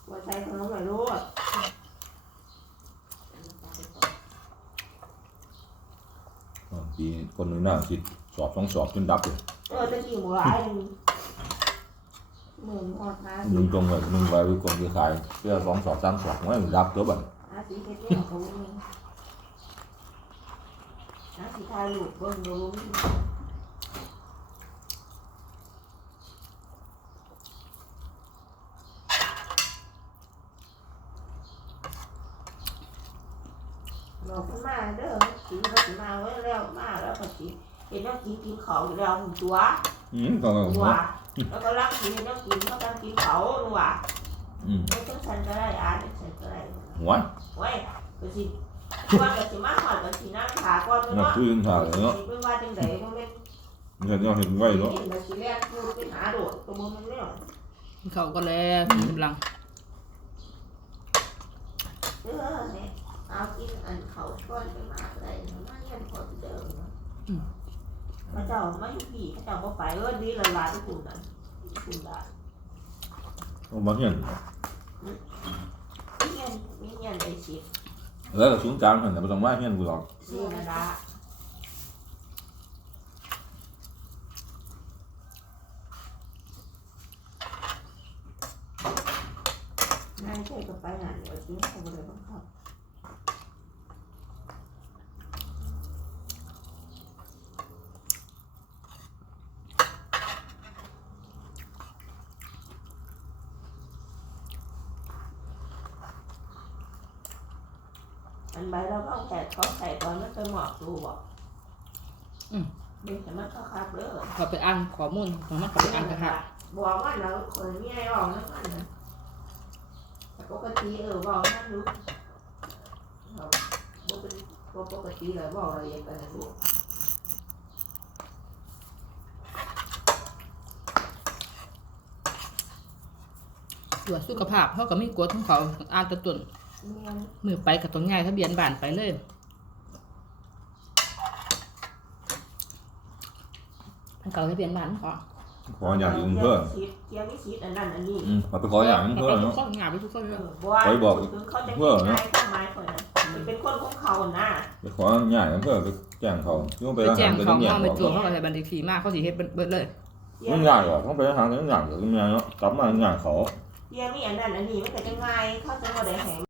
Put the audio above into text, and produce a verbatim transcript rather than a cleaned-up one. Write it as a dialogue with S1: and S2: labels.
S1: ว่าใส่ขนมไหนรู้อ่ะ
S2: ปีคนหนึ่งน่าสิสอบสองสอบจนดับเลย
S1: เออจะกี่หมูร้ายหมื่นหอดนะ
S2: มึงตรงเลยมึงไปวิกรมจะขายเพื่อสองสอบสามสอบไม่ดับตัวบัด
S1: อาสีเที่ยวเขาเองอาสีทายลูกเบิ้งดูเราขึ้นมาเด้อกินเขาขึ้นมาไว้แล้วมาแล้วก็กินเห็นน้องกินกินเขาอยู่แล้วตัว
S2: อืมก็ก็
S1: ตัวแล้วก็รักกินน้องกินเขาการกินเขาหรือว่า
S2: อืม
S1: ไม่ต้องฉันก็ได้อ่านฉันก็ได้
S2: หัว
S1: ไว้ก็สิว่าก็สิมาหอดก็สินั่งขาก่อน
S2: มา
S1: เนาะ
S2: คุยกันถ่ายเนาะ
S1: เป็นว่าจังไดบ่แม่น
S2: เห็นยังเห็นไว้เนาะ
S1: เห็นว่าสิแลกกูไปหาโดดตัวมึงมันแล้ว
S3: เขาก็แล้วกำลัง
S1: เด้อเนี่ยเอากินอันเขาช่วยไปมากเลยมาเรียนพอเดิมเนาะพระเจ้ามาอยู่พี่พระเจ้าบ่ไปเออดีละลาทุกคนน่ะคุณล่ะ
S2: เอามาเห็น
S1: มีเงินมีเงินได้สิ
S2: แล้วก็สูงกลางหันแต่ไม่ต้องมาเห็นกูหรอก
S1: นี่นะล่ะนายใช่ก็ไปหาเดี๋ยวสิเขาบ่ได้บังคับอันใบเราต้องแต่เขาใส่ตอนมันไปหมอกดูบอกเด็กแต่มันเขาคับเด้อ
S3: เขาไปอ่านข้อมูลของมันเขาไปอ่านกระทะ
S1: บอกว่าเราคนมีอะไรออกนั่นก่อนนะแต่ปกติเออบอกนั่นรู้เราบอกเป็นปกติเลยบอกเราเองกันนะลูก
S3: ตรวจสุขภาพเขาก็มีกฎของเขาอ่านแตัวตุน
S1: เนี่ย
S3: มือไปกับตัวง่ายทะเบียนบ้านไปเลยทางเก่าทะเบียนบ้านเขา
S2: ขออย่างอื่นเพิ่ม
S1: เที่ยววิชิตอันนั้นอันนี้
S2: อืมมาไปขออย่างอื่น
S3: เขา
S2: เพิ่ม
S3: ไปทุก
S2: เนาะ
S3: ข้องานไปทุกข้อเลย
S1: ไปบอกเขาจะกินง่ายข้าวไม้คนนั้นเป็นคนของเขานะ
S2: ไปขออย่างอื่นเพิ่มไปแจ้งเขาที่ว่าไป
S3: ไป
S2: อา
S3: แจ้
S2: หารง ไป
S3: เขา
S2: ต้องแย่ง
S3: เขาไป
S2: เขา
S3: ตรวจเขาก็ใส่บันทึกขี่มากเขาสิเฮ็ดเบิดเลย
S2: ไม่ยากหรอกต้องไปอาหารต้องอย่างเดี๋ยวต้องอย่างเนาะกลับมาอย่างเขา
S1: เที่ยวมีอันนั้นอันนี้มันก็จะง่ายเขาจะมาได้แหง